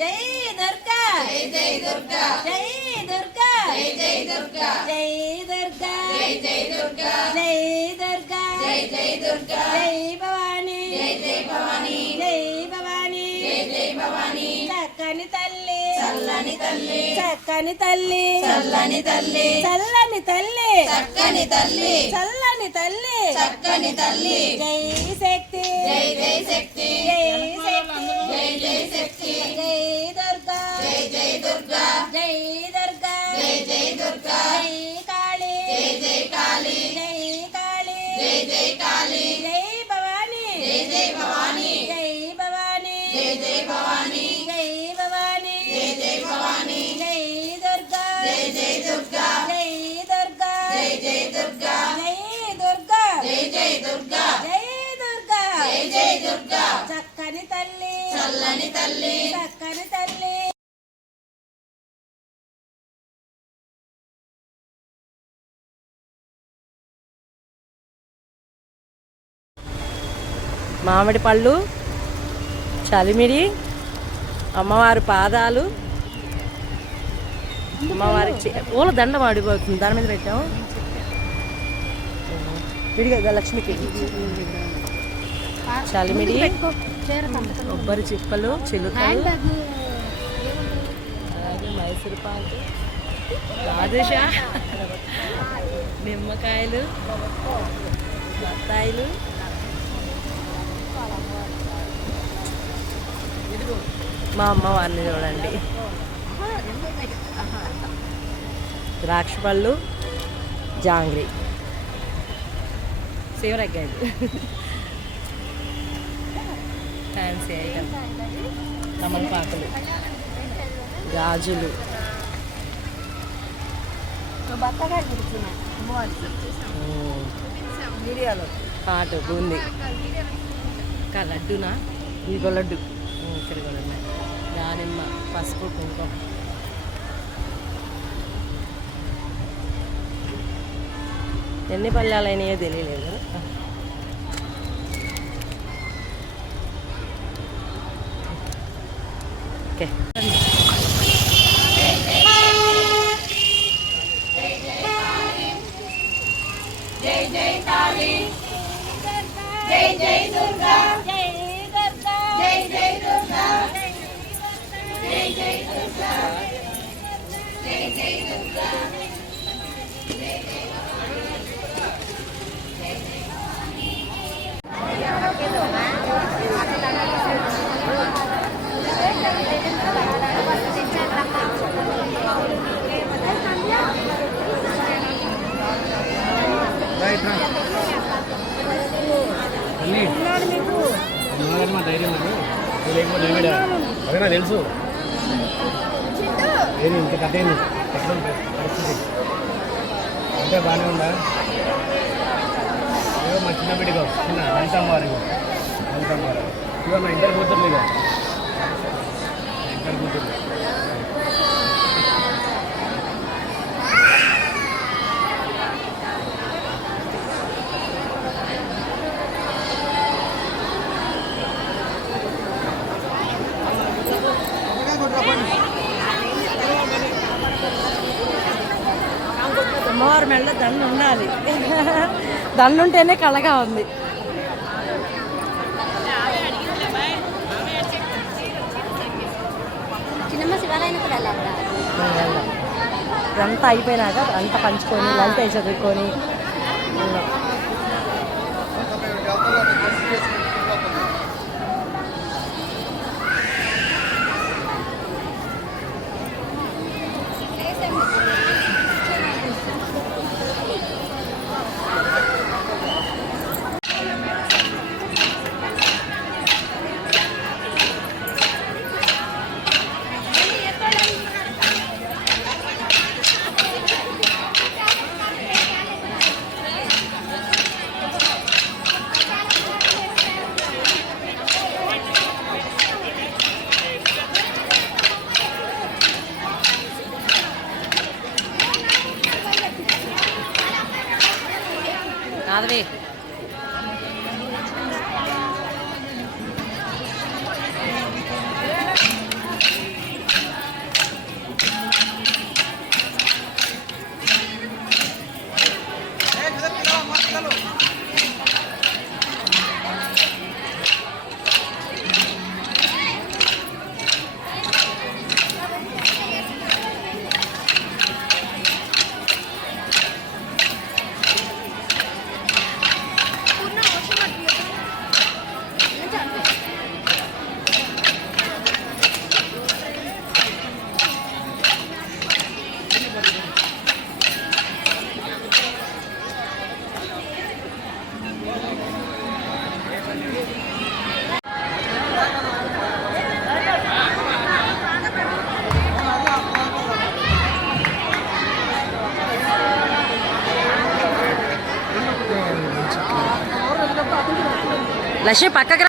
జై దుర్గా జై జై దుర్గా జై దుర్గా జై జై దుర్గా జై దుర్గా జై జై దుర్గా జై దుర్గా జై జై దుర్గా జై భవానీ జై జై భవానీ జై భవానీ జై జై భవానీ చక్కని తల్లి చల్లని తల్లి చక్కని తల్లి చల్లని తల్లి చల్లని తల్లి చక్కని తల్లి చల్లని తల్లి చక్కని తల్లి జై శక్తి జై జై శక్తి జై శక్తి జై జై శక్తి జై దుర్గా జై జై దుర్గా జై దుర్గా జై జై దుర్గా జై కాళీ జై జై కాళీ జై కాళీ జై జై కాళీ జై భవానీ జై జై భవానీ జై భవానీ జై జై భవానీ జై భవానీ జై జై భవానీ జై దుర్గా జై జై దుర్గా జై దుర్గా జై జై దుర్గా జై దుర్గా జై జై దుర్గా జై దుర్గా జై జై దుర్గా చక్కని తల్లి చల్లని తల్లి చక్కని తల్లి. మామిడి పళ్ళు, చలిమిడి, అమ్మవారి పాదాలు, అమ్మవారి పూల దండ మాడిపోతుంది, దాని మీద పెట్టాము విడిగా లక్ష్మికి. చలిమిడి, కొబ్బరి చిప్పలు, చిలుకలు, అలాగే మైసూరు పాకు, బాదుషా, నిమ్మకాయలు, బత్తాయిలు, మా అమ్మవారిని చూడండి, ద్రాక్ష పళ్ళు, జాంగ్రీ, సేవరగ్గాయలు, ఫ్యాన్సీ ఐటమ్, తమలపాకులు, గాజులు, పాటు బూంది, ఇంకా లడ్డునా, ఇదిగో లడ్డు, ఇక్కడ కూడా ఉన్నాయి, దానిమ్మ, పసుపు, కుంకుమ, ఎన్ని పళ్ళాలు అయినాయో తెలియలేదు. ఓకే జై జై కాళీ జై జై దుర్గా జై దుర్గా జై జై దుర్గా జై జై దుర్గా జై జై దుర్గా మా ధైర్యం అదే నాకు తెలుసు ఏది ఇంత కట్టేది పరిస్థితి అంటే బాగానే ఉందా ఏదో మా చిన్న బిడ్డగా చిన్న లలితమ్మవారి ఇక నా ఇద్దరు కూతుర్లు ఇక ఇద్దరు కూతుర్లు అమ్మవారి మెళ్ళ దండ ఉండాలి, దండ ఉంటేనే కళగా ఉంది. ఇదంతా అయిపోయినాక అంతా పంచుకొని లంచ్ చదువుకొని లక్ష్మి పక్కకి రా.